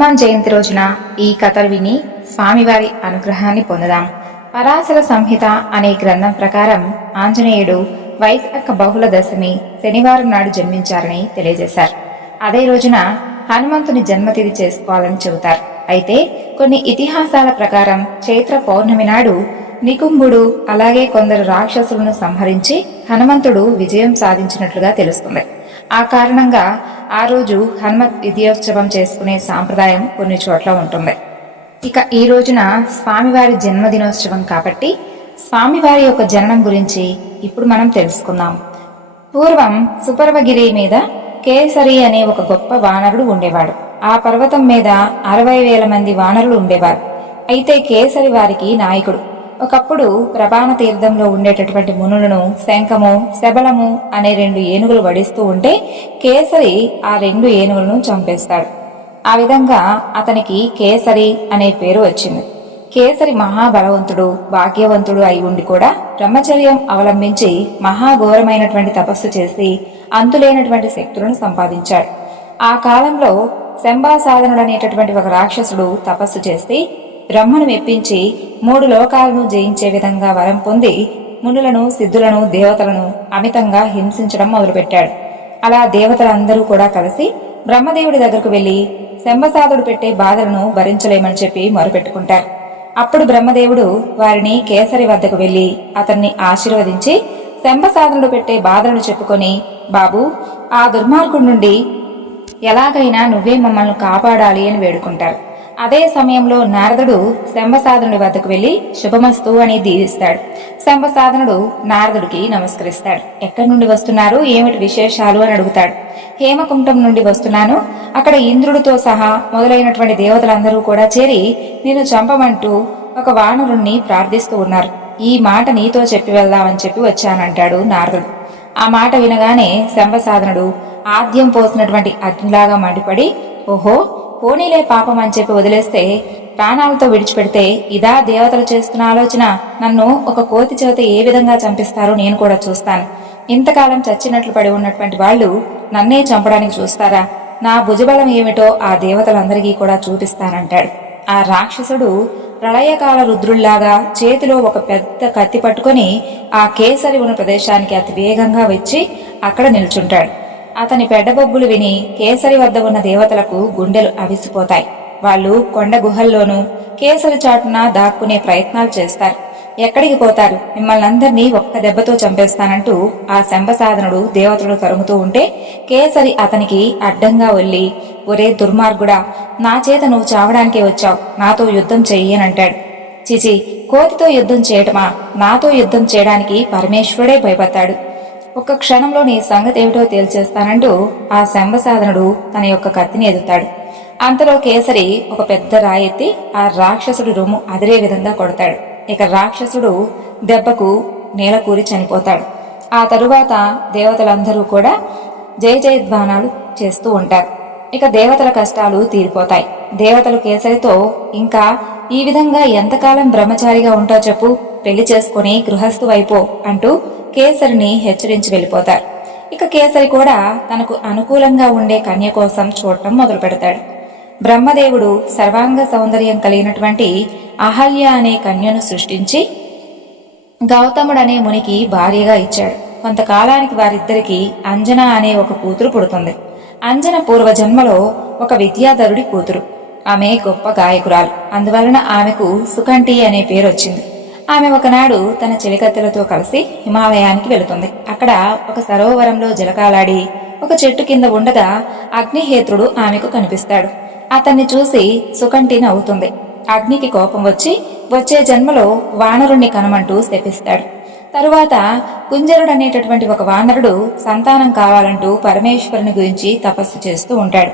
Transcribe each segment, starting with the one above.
హనుమాన్ జయంతి రోజున ఈ కథలు విని స్వామివారి అనుగ్రహాన్ని పొందుదాం. పరాశర సంహిత అనే గ్రంథం ప్రకారం ఆంజనేయుడు వైశాఖ బహుళ దశమి శనివారం నాడు జన్మించారని తెలియజేశారు. అదే రోజున హనుమంతుని జన్మతిథి చేసుకోవాలని చెబుతారు. అయితే కొన్ని ఇతిహాసాల ప్రకారం చైత్ర పౌర్ణమి నాడు నికుంభుడు అలాగే కొందరు రాక్షసులను సంహరించి హనుమంతుడు విజయం సాధించినట్లుగా తెలుస్తుంది. ఆ కారణంగా ఆ రోజు హనుమత్ విజయోత్సవం చేసుకునే సాంప్రదాయం కొన్ని చోట్ల ఉంటుంది. ఇక ఈ రోజున స్వామివారి జన్మదినోత్సవం కాబట్టి స్వామివారి యొక్క జననం గురించి ఇప్పుడు మనం తెలుసుకుందాం. పూర్వం సుపర్వగిరి మీద కేసరి అనే ఒక గొప్ప వానరుడు ఉండేవాడు. ఆ పర్వతం మీద 60,000 మంది వానరులు ఉండేవారు. అయితే కేసరి వారికి నాయకుడు. ఒకప్పుడు ప్రబాణ తీర్థంలో ఉండేటటువంటి మునులను శంఖము శబలము అనే 2 ఏనుగులు వడిస్తూ ఉంటే కేసరి ఆ 2 ఏనుగులను చంపేస్తాడు. ఆ విధంగా అతనికి కేసరి అనే పేరు వచ్చింది. కేసరి మహాబలవంతుడు భాగ్యవంతుడు అయి ఉండి కూడా బ్రహ్మచర్యం అవలంబించి మహాఘోరమైనటువంటి తపస్సు చేసి అంతులేనటువంటి శక్తులను సంపాదించాడు. ఆ కాలంలో శంభాసాధనుడు అనేటటువంటి ఒక రాక్షసుడు తపస్సు చేసి బ్రహ్మను మెప్పించి 3 లోకాలను జయించే విధంగా వరం పొంది మునులను సిద్ధులను దేవతలను అమితంగా హింసించడం మొదలుపెట్టాడు. అలా దేవతలందరూ కూడా కలిసి బ్రహ్మదేవుడి దగ్గరకు వెళ్లి శంభసాదుడు పెట్టే బాధలను భరించలేమని చెప్పి మొరపెట్టుకుంటారు. అప్పుడు బ్రహ్మదేవుడు వారిని కేసరి వద్దకు వెళ్లి అతన్ని ఆశీర్వదించి శంభసాదుడు పెట్టే బాధలను చెప్పుకొని, బాబు, ఆ దుర్మార్గుడి నుండి ఎలాగైనా నువ్వే మమ్మల్ని కాపాడాలి అని వేడుకుంటారు. అదే సమయంలో నారదుడు శంభసాధనుడి వద్దకు వెళ్లి శుభమస్తు అని దీవిస్తాడు. శంభసాధనుడు నారదుడికి నమస్కరిస్తాడు. ఎక్కడి నుండి వస్తున్నారు, ఏమిటి విశేషాలు అని అడుగుతాడు. హేమకుంఠం నుండి వస్తున్నాను. అక్కడ ఇంద్రుడితో సహా మొదలైనటువంటి దేవతలందరూ కూడా చేరి నిన్ను చంపమంటూ ఒక వానరుణ్ణి ప్రార్థిస్తూ ఉన్నారు. ఈ మాట నీతో చెప్పి వెళ్దామని చెప్పి వచ్చానంటాడు నారదుడు. ఆ మాట వినగానే శంభసాధనుడు ఆద్యం పోసినటువంటి అగ్నిలాగా మండిపడి, ఓహో, పోనీలే పాపం అని చెప్పి వదిలేస్తే ప్రాణాలతో విడిచిపెడితే ఇదా దేవతలు చేస్తున్న ఆలోచన? నన్ను ఒక కోతి చేత ఏ విధంగా చంపిస్తారో నేను కూడా చూస్తాను. ఇంతకాలం చచ్చినట్లు పడి ఉన్నటువంటి వాళ్ళు నన్నే చంపడానికి చూస్తారా? నా భుజబలం ఏమిటో ఆ దేవతలందరికీ కూడా చూపిస్తానంటాడు. ఆ రాక్షసుడు ప్రళయకాల రుద్రుల్లాగా చేతిలో ఒక పెద్ద కత్తి పట్టుకొని ఆ కేసరి ఉన్న ప్రదేశానికి అతి వేగంగా వచ్చి అక్కడ నిల్చుంటాడు. అతని పెడ్డబొబ్బులు విని కేసరి వద్ద ఉన్న దేవతలకు గుండెలు అవిసిపోతాయి. వాళ్ళు కొండ గుహల్లోనూ కేసరి చాటున దాక్కునే ప్రయత్నాలు చేస్తారు. ఎక్కడికి పోతారు, మిమ్మల్ని అందరినీ ఒక్క దెబ్బతో చంపేస్తానంటూ ఆ శంభసాధనుడు దేవతలు తరుముతూ ఉంటే కేసరి అతనికి అడ్డంగా వెళ్ళి, ఒరే దుర్మార్గుడా, నా చేత నువ్వు చావడానికే వచ్చావు, నాతో యుద్ధం చెయ్యనంటాడు. చిచి, కోతితో యుద్ధం చేయటమా? నాతో యుద్ధం చేయడానికి పరమేశ్వరుడే భయపడతాడు. ఒక్క క్షణంలో నీ సంగతి ఏమిటో తేల్చేస్తానంటూ ఆ శంభసాధనుడు తన యొక్క కత్తిని ఎదుతాడు. అంతలో కేసరి ఒక పెద్ద రాయెత్తి ఆ రాక్షసుడు రొమ్ము అదిరే విధంగా కొడతాడు. ఇక రాక్షసుడు దెబ్బకు నేలకూరి చనిపోతాడు. ఆ తరువాత దేవతలందరూ కూడా జయ జయధ్వానాలు చేస్తూ ఉంటారు. ఇక దేవతల కష్టాలు తీరిపోతాయి. దేవతలు కేసరితో, ఇంకా ఈ విధంగా ఎంతకాలం బ్రహ్మచారిగా ఉంటావు చెప్పు, పెళ్లి చేసుకుని గృహస్థు వైపో అంటూ కేసరిని హెచ్చరించి వెళ్ళిపోతారు. ఇక కేసరి కూడా తనకు అనుకూలంగా ఉండే కన్య కోసం చూడటం మొదలు పెడతాడు. బ్రహ్మదేవుడు సర్వాంగ సౌందర్యం కలిగినటువంటి అహల్య అనే కన్యను సృష్టించి గౌతముడనే మునికి భార్యగా ఇచ్చాడు. కొంతకాలానికి వారిద్దరికి అంజన అనే ఒక కూతురు పుడుతుంది. అంజన పూర్వజన్మలో ఒక విద్యాధరుడి కూతురు. ఆమె గొప్ప గాయకురాలు. అందువలన ఆమెకు సుకంఠి అనే పేరు వచ్చింది. ఆమె ఒకనాడు తన చెలికత్తెలతో కలిసి హిమాలయానికి వెళుతుంది. అక్కడ ఒక సరోవరంలో జలకాలాడి ఒక చెట్టు కింద ఉండగా అగ్నిహేత్రుడు ఆమెకు కనిపిస్తాడు. అతన్ని చూసి సుకంఠి నవ్వుతుంది. అగ్నికి కోపం వచ్చి వచ్చే జన్మలో వానరుణ్ణి కనమంటూ శపిస్తాడు. తరువాత కుంజరుడు అనేటటువంటి ఒక వానరుడు సంతానం కావాలంటూ పరమేశ్వరుని గురించి తపస్సు చేస్తూ ఉంటాడు.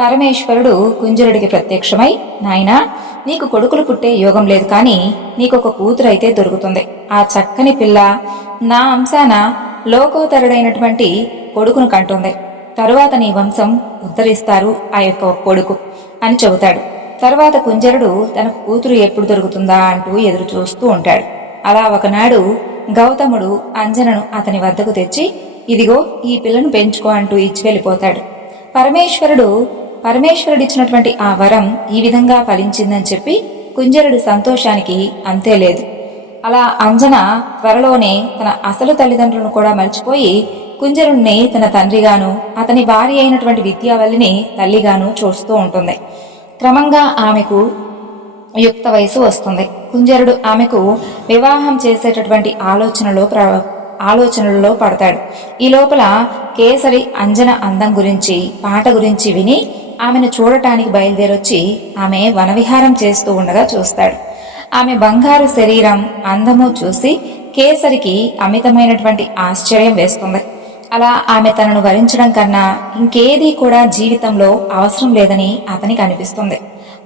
పరమేశ్వరుడు కుంజరుడికి ప్రత్యక్షమై, నాయనా, నీకు కొడుకులు పుట్టే యోగం లేదు, కానీ నీకొక కూతురైతే దొరుకుతుంది. ఆ చక్కని పిల్ల నా అంశాన లోకోత్తరుడైనటువంటి కొడుకును కంటుంది. తరువాత నీ వంశం ఉద్ధరిస్తారు ఆ యొక్క కొడుకు అని చెబుతాడు. తరువాత కుంజరుడు తనకు కూతురు ఎప్పుడు దొరుకుతుందా అంటూ ఎదురు చూస్తూ ఉంటాడు. అలా ఒకనాడు గౌతముడు అంజనను అతని వద్దకు తెచ్చి, ఇదిగో ఈ పిల్లను పెంచుకో అంటూ ఇచ్చి వెళ్ళిపోతాడు. పరమేశ్వరుడు పరమేశ్వరుడిచ్చినటువంటి ఆ వరం ఈ విధంగా ఫలించిందని చెప్పి కుంజరుడి సంతోషానికి అంతే లేదు. అలా అంజన త్వరలోనే తన అసలు తల్లిదండ్రులను కూడా మర్చిపోయి కుంజరుణ్ణి తన తండ్రిగాను అతని భార్య అయినటువంటి విద్యావల్లిని తల్లిగాను చూస్తూ ఉంటుంది. క్రమంగా ఆమెకు యుక్త వయసు వస్తుంది. కుంజరుడు ఆమెకు వివాహం చేసేటటువంటి ఆలోచనలలో పడతాడు. ఈ లోపల కేసరి అంజన అందం గురించి పాట గురించి విని ఆమెను చూడటానికి బయలుదేరొచ్చి ఆమె వనవిహారం చేస్తూ ఉండగా చూస్తాడు. ఆమె బంగారు శరీరం అందము చూసి కేసరికి అమితమైనటువంటి ఆశ్చర్యం వేస్తుంది. అలా ఆమె తనను వరించడం కన్నా ఇంకేదీ కూడా జీవితంలో అవసరం లేదని అతనికి అనిపిస్తుంది.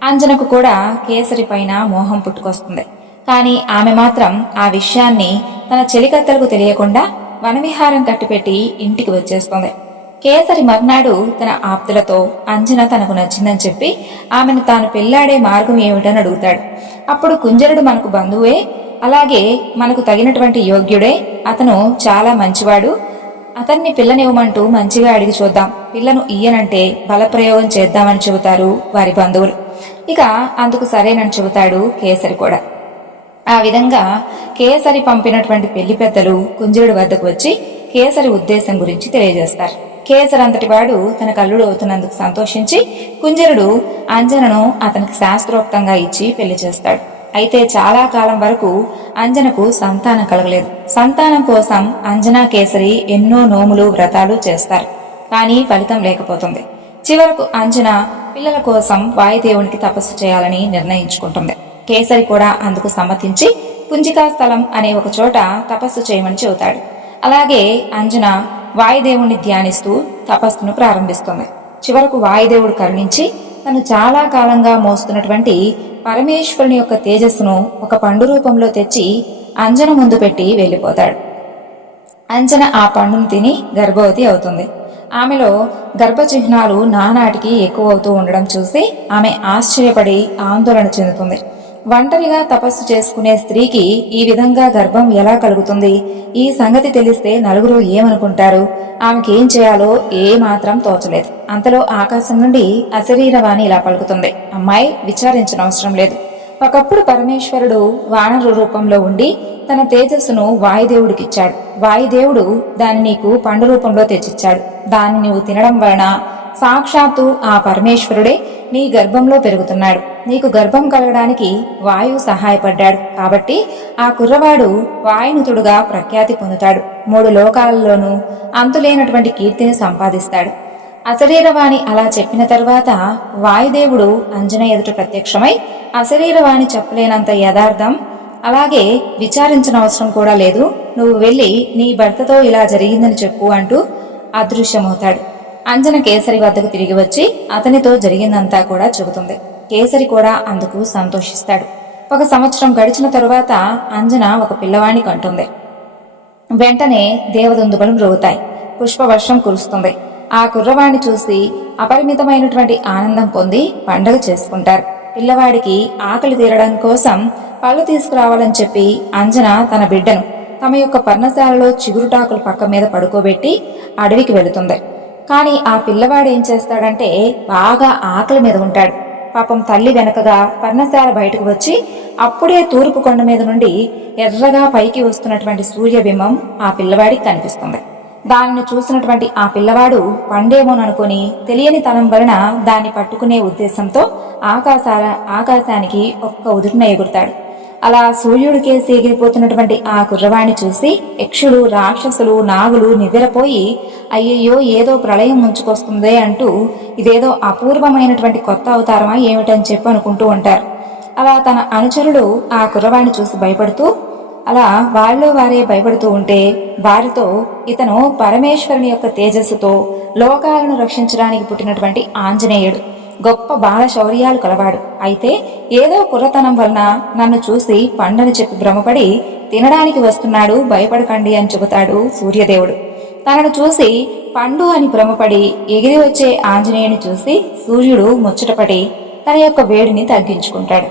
అంజనకు కూడా కేసరి పైన మోహం పుట్టుకొస్తుంది. కానీ ఆమె మాత్రం ఆ విషయాన్ని తన చెలికత్తలకు తెలియకుండా వనవిహారం కట్టిపెట్టి ఇంటికి వచ్చేస్తుంది. కేసరి మర్నాడు తన ఆప్తులతో అంజన తనకు నచ్చిందని చెప్పి ఆమెను తాను పెళ్లాడే మార్గం ఏమిటని అడుగుతాడు. అప్పుడు కుంజరుడు మనకు బంధువే, అలాగే మనకు తగినటువంటి యోగ్యుడే, అతను చాలా మంచివాడు, అతన్ని పిల్లనివ్వమంటూ మంచిగా అడిగి చూద్దాం, పిల్లను ఇయ్యనంటే బలప్రయోగం చేద్దామని చెబుతారు వారి బంధువులు. ఇక అందుకు సరేనని చెబుతాడు కేసరి కూడా. ఆ విధంగా కేసరి పంపినటువంటి పెళ్లి పెద్దలు కుంజరుడి వద్దకు వచ్చి కేసరి ఉద్దేశం గురించి తెలియజేస్తారు. కేసరి అంతటి వాడు తన కల్లుడు అవుతున్నందుకు సంతోషించి కుంజరుడు అంజనను అతనికి శాస్త్రోక్తంగా ఇచ్చి పెళ్లి చేస్తాడు. అయితే చాలా కాలం వరకు అంజనకు సంతానం కలగలేదు. సంతానం కోసం అంజనా కేసరి ఎన్నో నోములు వ్రతాలు చేస్తారు. కానీ ఫలితం లేకపోతుంది. చివరకు అంజన పిల్లల కోసం వాయుదేవునికి తపస్సు చేయాలని నిర్ణయించుకుంటుంది. కేసరి కూడా అందుకు సమ్మతించి పుంజికా స్థలం అనే ఒక చోట తపస్సు చేయమని చెబుతాడు. అలాగే అంజన వాయుదేవుణ్ణి ధ్యానిస్తూ తపస్సును ప్రారంభిస్తుంది. చివరకు వాయుదేవుడు కరుణించి తను చాలా కాలంగా మోస్తున్నటువంటి పరమేశ్వరుని యొక్క తేజస్సును ఒక పండు రూపంలో తెచ్చి అంజన ముందు పెట్టి వెళ్ళిపోతాడు. అంజన ఆ పండును తిని గర్భవతి అవుతుంది. ఆమెలో గర్భచిహ్నాలు నానాటికి ఎక్కువ అవుతూ ఉండడం చూసి ఆమె ఆశ్చర్యపడి ఆందోళన చెందుతుంది. ఒంటరిగా తపస్సు చేసుకునే స్త్రీకి ఈ విధంగా గర్భం ఎలా కలుగుతుంది? ఈ సంగతి తెలిస్తే నలుగురు ఏమనుకుంటారు? ఆమెకేం చేయాలో ఏమాత్రం తోచలేదు. అంతలో ఆకాశం నుండి అశరీరవాణి ఇలా పలుకుతుంది, అమ్మాయి విచారించనవసరం లేదు. ఒకప్పుడు పరమేశ్వరుడు వానరు రూపంలో ఉండి తన తేజస్సును వాయుదేవుడికిచ్చాడు. వాయుదేవుడు దాన్ని నీకు పండు రూపంలో తెచ్చిచ్చాడు. దాన్ని నువ్వు తినడం వలన సాక్షాత్తు ఆ పరమేశ్వరుడే నీ గర్భంలో పెరుగుతున్నాడు. నీకు గర్భం కలగడానికి వాయువు సహాయపడ్డాడు. కాబట్టి ఆ కుర్రవాడు వాయునుతుడుగా ప్రఖ్యాతి పొందుతాడు. 3 లోకాలలోనూ అంతులేనటువంటి కీర్తిని సంపాదిస్తాడు. అశరీరవాణి అలా చెప్పిన తరువాత వాయుదేవుడు అంజన ఎదుట ప్రత్యక్షమై అశరీరవాణి చెప్పలేనంత యథార్థం, అలాగే విచారించనవసరం కూడా లేదు, నువ్వు వెళ్ళి నీ భర్తతో ఇలా జరిగిందని చెప్పు అంటూ అదృశ్యమవుతాడు. అంజన కేసరి వద్దకు తిరిగి వచ్చి అతనితో జరిగిందంతా కూడా చెబుతుంది. కేసరి కూడా అందుకు సంతోషిస్తాడు. 1 సంవత్సరం గడిచిన తరువాత అంజన ఒక పిల్లవాణ్ణి కంటుంది. వెంటనే దేవదుందుబలు మ్రోగుతాయి. పుష్పవర్షం కురుస్తుంది. ఆ కుర్రవాణ్ణి చూసి అపరిమితమైనటువంటి ఆనందం పొంది పండగ చేసుకుంటారు. పిల్లవాడికి ఆకలి తీరడం కోసం పళ్ళు తీసుకురావాలని చెప్పి అంజన తన బిడ్డను తమ యొక్క పర్ణశాలలో చిగురుటాకుల పక్క మీద పడుకోబెట్టి అడవికి వెళుతుంది. కానీ ఆ పిల్లవాడు ఏం చేస్తాడంటే బాగా ఆకలి మీద ఉంటాడు. పాపం తల్లి వెనకగా పర్ణశాల బయటకు వచ్చి అప్పుడే తూర్పు కొండ మీద నుండి ఎర్రగా పైకి వస్తున్నటువంటి సూర్యబింబం ఆ పిల్లవాడికి కనిపిస్తుంది. దానిని చూసినటువంటి ఆ పిల్లవాడు పండేమోననుకుని తెలియని తనం వలన దాన్ని పట్టుకునే ఉద్దేశంతో ఆకాశానికి ఒక్క ఉదురున ఎగురుతాడు. అలా సూర్యుడికేసి ఎగిరిపోతున్నటువంటి ఆ కుర్రవాణ్ణి చూసి యక్షులు, రాక్షసులు, నాగులు నివ్వెరపోయి అయ్యయ్యో ఏదో ప్రళయం ముంచుకొస్తుందే అంటూ ఇదేదో అపూర్వమైనటువంటి కొత్త అవతారమా ఏమిటని చెప్పి అనుకుంటూ ఉంటారు. అలా తన అనుచరులు ఆ కుర్రవాణ్ణి చూసి భయపడుతూ అలా వాళ్ళలో వారే భయపడుతూ ఉంటే వారితో ఇతను పరమేశ్వరుని యొక్క తేజస్సుతో లోకాలను రక్షించడానికి పుట్టినటువంటి ఆంజనేయుడు, గొప్ప బాల శౌర్యాలు కలవాడు. అయితే ఏదో కుర్రతనం వలన నన్ను చూసి పండని చెప్పి భ్రమపడి తినడానికి వస్తున్నాడు, భయపడకండి అని చెబుతాడు సూర్యదేవుడు. తనను చూసి పండు అని భ్రమపడి ఎగిరి వచ్చే ఆంజనేయుని చూసి సూర్యుడు ముచ్చటపడి తన యొక్క వేడిని తగ్గించుకుంటాడు.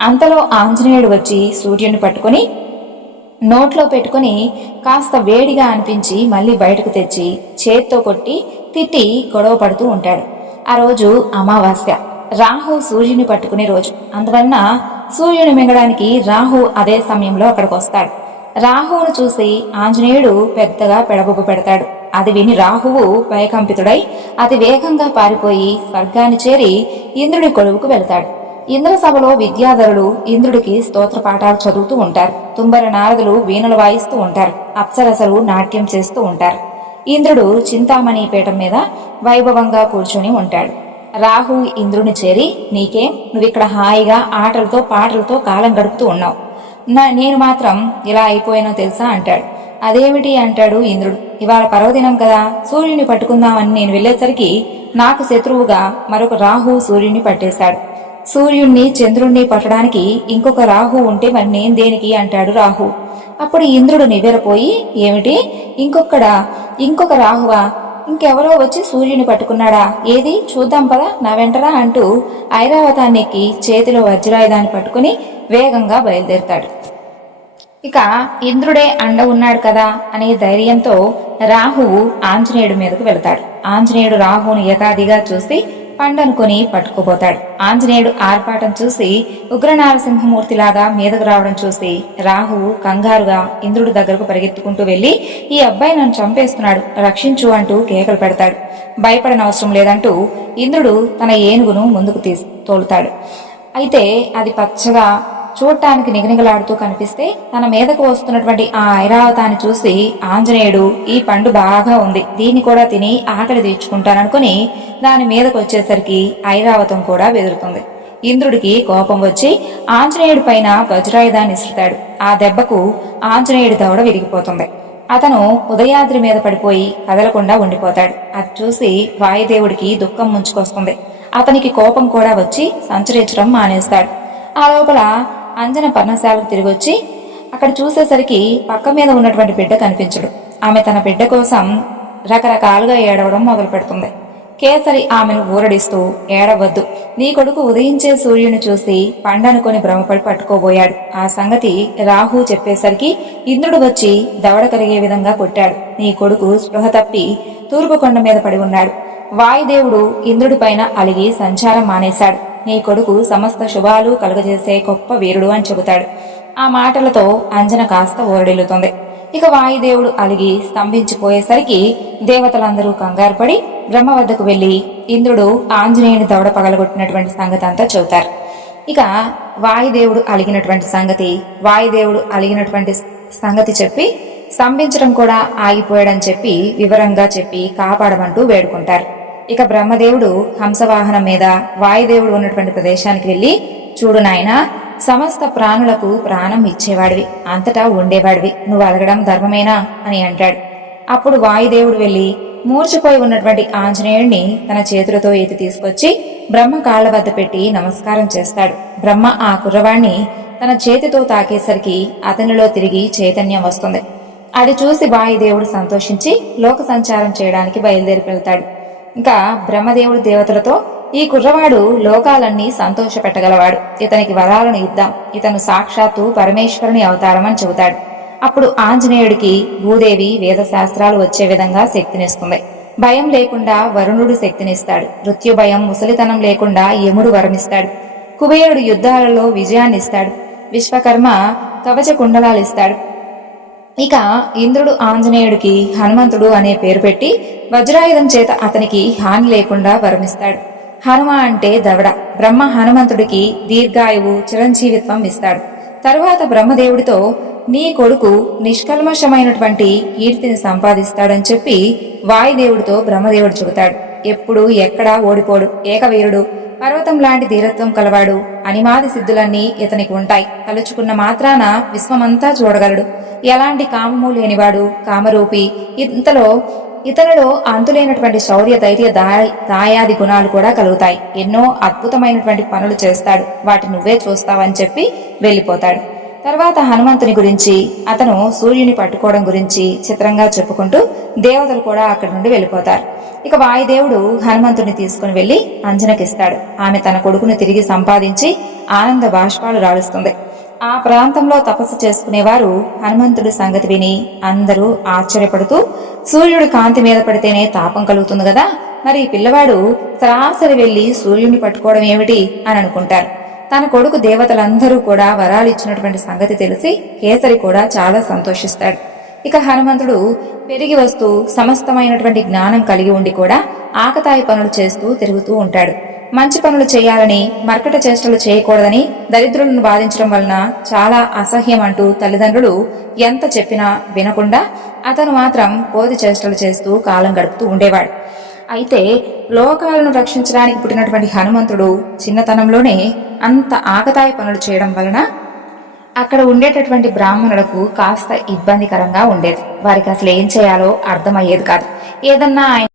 అంతలో ఆంజనేయుడు వచ్చి సూర్యుని పట్టుకుని నోట్లో పెట్టుకుని కాస్త వేడిగా అనిపించి మళ్ళీ బయటకు తెచ్చి చేత్తో కొట్టి తిట్టి గొడవ పడుతూ ఉంటాడు. ఆ రోజు అమావాస్య, రాహు సూర్యుని పట్టుకునే రోజు. అందువలన సూర్యుని మింగడానికి రాహు అదే సమయంలో అక్కడికి వస్తాడు. రాహువును చూసి ఆంజనేయుడు పెద్దగా పెడబొబ్బు పెడతాడు. అది విని రాహువు భయకంపితుడై అతి వేగంగా పారిపోయి స్వర్గాన్ని చేరి ఇంద్రుడి కొలువుకు వెళతాడు. ఇంద్ర సభలో విద్యాధరులు ఇంద్రుడికి స్తోత్ర పాఠాలు చదువుతూ ఉంటారు. తుంబర నారదులు వీణలు వాయిస్తూ ఉంటారు. అప్సరసలు నాట్యం చేస్తూ ఉంటారు. ఇంద్రుడు చింతామణి పీఠం మీద వైభవంగా కూర్చుని ఉంటాడు. రాహు ఇంద్రుని చేరి, నీకేం, నువ్విక్కడ హాయిగా ఆటలతో పాటలతో కాలం గడుపుతూ ఉన్నావు, నేను మాత్రం ఇలా అయిపోయానో తెలుసా అంటాడు. అదేమిటి అంటాడు ఇంద్రుడు. ఇవాళ పర్వదినం కదా, సూర్యుని పట్టుకుందామని నేను వెళ్లేసరికి నాకు శత్రువుగా మరొక రాహు సూర్యుని పట్టేశాడు. సూర్యుణ్ణి చంద్రుణ్ణి పట్టడానికి ఇంకొక రాహు ఉంటే మరి నేను దేనికి అంటాడు రాహు. అప్పుడు ఇంద్రుడు నివ్వెరపోయి, ఏమిటి, ఇంకొక రాహువా, ఇంకెవరో వచ్చి సూర్యుని పట్టుకున్నాడా, ఏది చూద్దాం పదా నా వెంటరా అంటూ ఐరావతాన్నికి చేతిలో వజ్రాయుధాన్ని పట్టుకుని వేగంగా బయలుదేరుతాడు. ఇక ఇంద్రుడే అండ ఉన్నాడు కదా అనే ధైర్యంతో రాహువు ఆంజనేయుడి మీదకు వెళతాడు. ఆంజనేయుడు రాహువును ఏకాదిగా చూసి పండనుకొని పట్టుకుపోతాడు. ఆంజనేయుడు ఆర్పాటం చూసి ఉగ్రనారసింహమూర్తిలాగా మీదకు రావడం చూసి రాహువు కంగారుగా ఇంద్రుడి దగ్గరకు పరిగెత్తుకుంటూ వెళ్లి, ఈ అబ్బాయి నన్ను చంపేస్తున్నాడు, రక్షించు అంటూ కేకలు పెడతాడు. భయపడనవసరం లేదంటూ ఇంద్రుడు తన ఏనుగును ముందుకు తోలుతాడు. అయితే అది పచ్చగా చూడటానికి నిగనిగలాడుతూ కనిపిస్తే తన మీదకు వస్తున్నటువంటి ఆ ఐరావతాన్ని చూసి ఆంజనేయుడు, ఈ పండు బాగా ఉంది, దీన్ని కూడా తిని ఆకలి తీర్చుకుంటాననుకుని దాని మీదకు వచ్చేసరికి ఐరావతం కూడా బెదురుతుంది. ఇంద్రుడికి కోపం వచ్చి ఆంజనేయుడి పైన వజ్రాయుధాన్ని ఇసురుతాడు. ఆ దెబ్బకు ఆంజనేయుడి దవడ విరిగిపోతుంది. అతను ఉదయాద్రి మీద పడిపోయి కదలకుండా ఉండిపోతాడు. అది చూసి వాయుదేవుడికి దుఃఖం ముంచుకొస్తుంది. అతనికి కోపం కూడా వచ్చి సంచరించడం మానేస్తాడు. ఆ లోపల అంజన పర్ణశాలకు తిరిగొచ్చి అక్కడ చూసేసరికి పక్క మీద ఉన్నటువంటి బిడ్డ కనిపించడు. ఆమె తన బిడ్డ కోసం రకరకాలుగా ఏడవడం మొదలు పెడుతుంది. కేసరి ఆమెను ఊరడిస్తూ, ఏడవద్దు, నీ కొడుకు ఉదయించే సూర్యుని చూసి పండనుకొని భ్రమపడి పట్టుకోబోయాడు. ఆ సంగతి రాహు చెప్పేసరికి ఇంద్రుడు వచ్చి దవడ కలిగే విధంగా కొట్టాడు. నీ కొడుకు స్పృహ తప్పి తూర్పు కొండ మీద పడి ఉన్నాడు. వాయుదేవుడు ఇంద్రుడి పైన అలిగి సంచారం మానేశాడు. నీ కొడుకు సమస్త శుభాలు కలుగజేసే గొప్ప వీరుడు అని చెబుతాడు. ఆ మాటలతో అంజన కాస్త ఊరడిల్లుతుంది. ఇక వాయుదేవుడు అలిగి స్తంభించిపోయేసరికి దేవతలందరూ కంగారు పడి బ్రహ్మ వద్దకు వెళ్లి ఇంద్రుడు ఆంజనేయుని దవడ పగలగొట్టినటువంటి సంగతి అంతా చెబుతారు. ఇక వాయుదేవుడు అలిగినటువంటి సంగతి చెప్పి స్తంభించడం కూడా ఆగిపోయాడని చెప్పి వివరంగా చెప్పి కాపాడమంటూ వేడుకుంటారు. ఇక బ్రహ్మదేవుడు హంసవాహనం మీద వాయుదేవుడు ఉన్నటువంటి ప్రదేశానికి వెళ్లి, చూడు నాయనా, సమస్త ప్రాణులకు ప్రాణం ఇచ్చేవాడివి, అంతటా ఉండేవాడివి, నువ్వు అలగడం ధర్మమేనా అని అంటాడు. అప్పుడు వాయుదేవుడు వెళ్లి మూర్చిపోయి ఉన్నటువంటి ఆంజనేయుడిని తన చేతులతో ఎత్తి తీసుకొచ్చి బ్రహ్మ కాళ్ల వద్ద పెట్టి నమస్కారం చేస్తాడు. బ్రహ్మ ఆ కుర్రవాణ్ణి తన చేతితో తాకేసరికి అతనిలో తిరిగి చైతన్యం వస్తుంది. అది చూసి వాయుదేవుడు సంతోషించి లోక సంచారం చేయడానికి బయలుదేరి వెళ్తాడు. ఇంకా బ్రహ్మదేవుడు దేవతలతో, ఈ కుర్రవాడు లోకాలన్నీ సంతోషపెట్టగలవాడు, ఇతనికి వరాలను ఇద్దాం, ఇతను సాక్షాత్తు పరమేశ్వరుని అవతారం అని చెబుతాడు. అప్పుడు ఆంజనేయుడికి భూదేవి వేదశాస్త్రాలు వచ్చే విధంగా శక్తినిస్తుంది. భయం లేకుండా వరుణుడు శక్తినిస్తాడు. మృత్యు భయం ముసలితనం లేకుండా యముడు వరమిస్తాడు. కుబేరుడు యుద్ధాలలో విజయాన్నిస్తాడు. విశ్వకర్మ కవచ కుండలాలిస్తాడు. ఇక ఇంద్రుడు ఆంజనేయుడికి హనుమంతుడు అనే పేరు పెట్టి వజ్రాయుధం చేత అతనికి హాని లేకుండా వరమిస్తాడు. హనుమ అంటే దవడ. బ్రహ్మ హనుమంతుడికి దీర్ఘాయువు చిరంజీవిత్వం ఇస్తాడు. తరువాత బ్రహ్మదేవుడితో, నీ కొడుకు నిష్కల్మషమైనటువంటి కీర్తిని సంపాదిస్తాడని చెప్పి వాయుదేవుడితో బ్రహ్మదేవుడు చెబుతాడు. ఎప్పుడు ఎక్కడా ఓడిపోడు, ఏకవీరుడు, పర్వతం లాంటి ధీరత్వం కలవాడు, అనిమాది సిద్ధులన్నీ ఇతనికి ఉంటాయి, తలుచుకున్న మాత్రాన విశ్వమంతా చూడగలడు, ఎలాంటి కామము లేనివాడు, కామరూపి, ఇతనిలో అంతులేనటువంటి శౌర్య ధైర్య దాయాది గుణాలు కూడా కలుగుతాయి, ఎన్నో అద్భుతమైనటువంటి పనులు చేస్తాడు, వాటి నువ్వే చూస్తావని చెప్పి వెళ్ళిపోతాడు. తర్వాత హనుమంతుని గురించి, అతను సూర్యుని పట్టుకోవడం గురించి చిత్రంగా చెప్పుకుంటూ దేవతలు కూడా అక్కడి నుండి వెళ్ళిపోతారు. ఇక వాయుదేవుడు హనుమంతుని తీసుకుని వెళ్లి అంజనకిస్తాడు. ఆమె తన కొడుకును తిరిగి సంపాదించి ఆనంద బాష్పాలు రాలుస్తుంది. ఆ ప్రాంతంలో తపస్సు చేసుకునేవారు హనుమంతుడి సంగతి విని అందరూ ఆశ్చర్యపడుతూ, సూర్యుడి కాంతి మీద పడితేనే తాపం కలుగుతుంది కదా, మరి ఈ పిల్లవాడు సరాసరి వెళ్లి సూర్యుని పట్టుకోవడం ఏమిటి అని అనుకుంటారు. తన కొడుకు దేవతలందరూ కూడా వరాలు ఇచ్చినటువంటి సంగతి తెలిసి కేసరి కూడా చాలా సంతోషిస్తాడు. ఇక హనుమంతుడు పెరిగి వస్తూ సమస్తమైనటువంటి జ్ఞానం కలిగి ఉండి కూడా ఆకతాయి పనులు చేస్తూ తిరుగుతూ ఉంటాడు. మంచి పనులు చేయాలని, మర్కట చేష్టలు చేయకూడదని దరిద్రులను బాధించడం వలన చాలా అసహ్యం అంటూ తల్లిదండ్రులు ఎంత చెప్పినా వినకుండా అతను మాత్రం కోతి చేష్టలు చేస్తూ కాలం గడుపుతూ ఉండేవాడు. అయితే లోకాలను రక్షించడానికి పుట్టినటువంటి హనుమంతుడు చిన్నతనంలోనే అంత ఆకతాయి పనులు చేయడం వలన అక్కడ ఉండేటటువంటి బ్రాహ్మణులకు కాస్త ఇబ్బందికరంగా ఉండేది. వారికి అసలు ఏం చేయాలో అర్థమయ్యేది కాదు. ఏదన్నా ఆయన